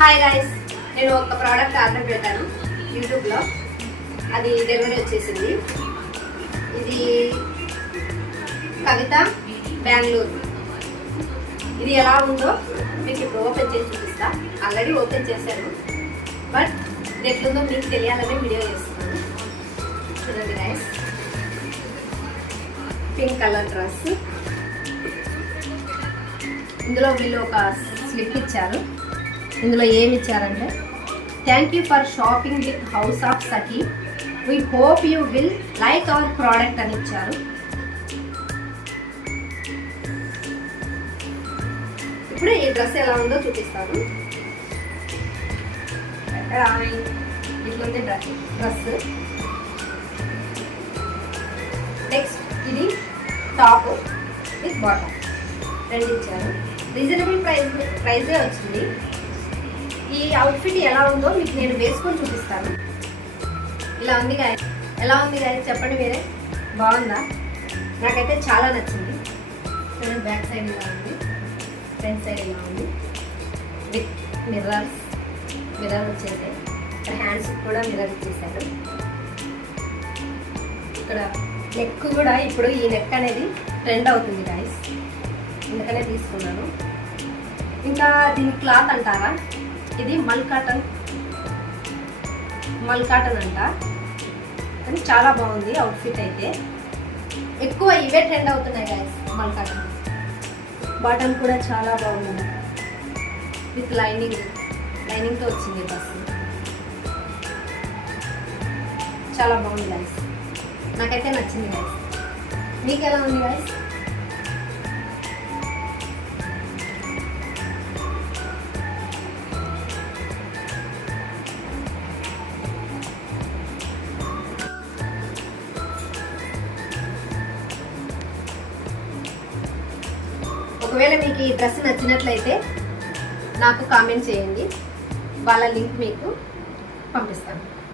Hi guys, నేను ఒక product order పెట్టాను యూట్యూబ్లో. అది డెలివరీ వచ్చేసింది. ఇది కవిత బెంగళూరు. ఇది ఎలా ఉందో మీకు ఇప్పుడు ఓపెన్ చేసి చూపిస్తా. ఆల్రెడీ ఓపెన్ చేశాను, బట్ ఇది ఎట్లుందో మీకు తెలియాలని వీడియో చేస్తున్నాను. చూడండి గైస్, పింక్ కలర్ డ్రెస్. ఇందులో వీళ్ళు ఒక స్లిప్ ఇచ్చారు. ఇందులో ఏమి ఇచ్చారంటే, thank you for shopping with house of Sakhi, we hope you will like our product అని ఇచ్చారు. ఇప్పుడు ఈ డ్రెస్ ఎలా ఉందో చూపిస్తాను. ఇట్లుంది డ్రెస్. నెక్స్ట్ ఇది టాప్ విత్ బాటమ్ రెండు ఇచ్చారు. రీజనబుల్ ప్రైజే వచ్చింది. ఈ అవుట్ఫిట్ ఎలా ఉందో మీకు నేను వేసుకొని చూపిస్తాను. ఇలా ఉంది గాయస్. ఎలా ఉంది గాయస్ చెప్పండి మీరే, బాగుందా? నాకైతే చాలా నచ్చింది. చూడండి, బ్యాక్ సైడ్ ఇలా ఉంది, ఫ్రంట్ సైడ్ ఇలా ఉంది, విత్ మిర్రర్ వచ్చేసాయి. ఇక్కడ హ్యాండ్స్ కూడా మిర్రర్ ఇచ్చేసారు. ఇక్కడ నెక్ కూడా ఇప్పుడు ఈ నెక్ అనేది ట్రెండ్ అవుతుంది గాయస్, అందుకనే తీసుకున్నాను. ఇంకా దీని క్లాత్ అంటారా, ఇది మల్ కాటన్ అంట. కానీ చాలా బాగుంది అవుట్ఫిట్ అయితే. ఎక్కువ ఇవే ట్రెండ్ అవుతున్నాయి గాయస్, మల్ కాటన్. బాటమ్ కూడా చాలా బాగుంది, విత్ లైనింగ్తో వచ్చింది డ్రెస్. చాలా బాగుంది గాయస్, నాకైతే నచ్చింది గాయస్. మీకు ఎలా ఉంది గాయస్? ఒకవేళ మీకు ఈ డ్రెస్ నచ్చినట్లయితే నాకు కామెంట్ చేయండి, వాళ్ళ లింక్ మీకు పంపిస్తాను.